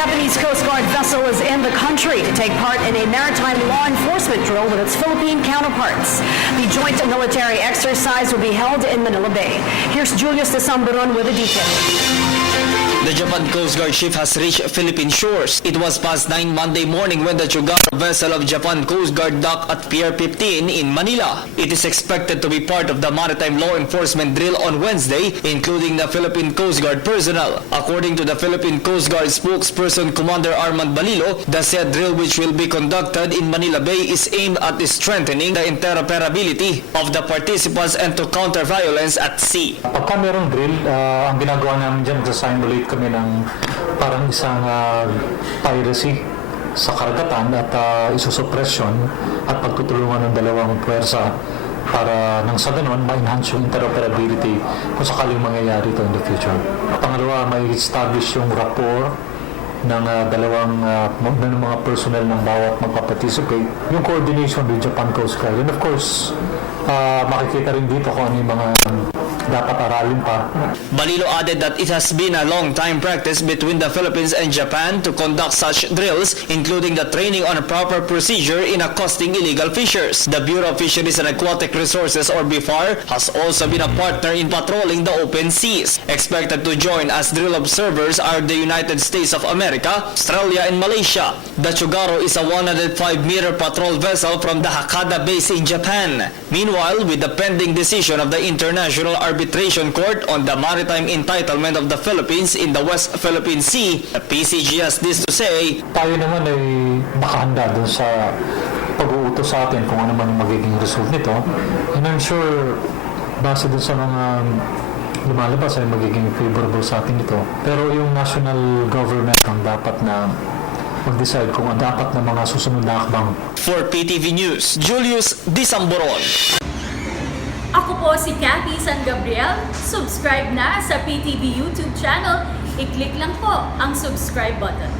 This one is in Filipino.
Japanese Coast Guard vessel is in the country to take part in a maritime law enforcement drill with its Philippine counterparts. The joint military exercise will be held in Manila Bay. Here's Julius de Samburon with the details. The Japan Coast Guard ship has reached Philippine shores. It was past 9 Monday morning when the Chugaro vessel of Japan Coast Guard docked at Pier 15 in Manila. It is expected to be part of the maritime law enforcement drill on Wednesday, including the Philippine Coast Guard personnel. According to the Philippine Coast Guard spokesperson Commander Armand Balilo, the said drill, which will be conducted in Manila Bay, is aimed at strengthening the interoperability of the participants and to counter violence at sea. Pagka merong drill, ang ginagawa namin dyan, simulate kami ng parang isang piracy sa karagatan at isusuppression at pagtutulungan ng dalawang puwersa para nang sa ganon ma-enhance yung interoperability kung sakaling mangyayari ito in the future. Pangalawa, may establish yung rapport ng dalawang ng mga personnel ng bawat magpa-participate, yung coordination with Japan Coast Guard. And of course, makikita rin dito kung ano yung mga dapat aralin pa. Balilo added that it has been a long time practice between the Philippines and Japan to conduct such drills, including the training on a proper procedure in accosting illegal fishers. The Bureau of Fisheries and Aquatic Resources, or BFAR, has also been a partner in patrolling the open seas. Expected to join as drill observers are the United States of America, Australia, and Malaysia. The Chugaro is a 105-meter patrol vessel from the Hakata base in Japan. Meanwhile, with the pending decision of the International Arbitration Court on the maritime entitlement of the Philippines in the West Philippine Sea, the PCG has this to say. Tayo naman ay nakahanda dun sa pag-uutos sa atin kung ano man magiging result nito. And I'm sure, base dun sa mga lumalabas ay magiging favorable sa atin ito. Pero yung national government ang dapat na mag-decide kung ang dapat na mga susunod na akbang. For PTV News, Julius de Samburon. Ako po si Cathy San Gabriel. Subscribe na sa PTV YouTube channel. I-click lang po ang subscribe button.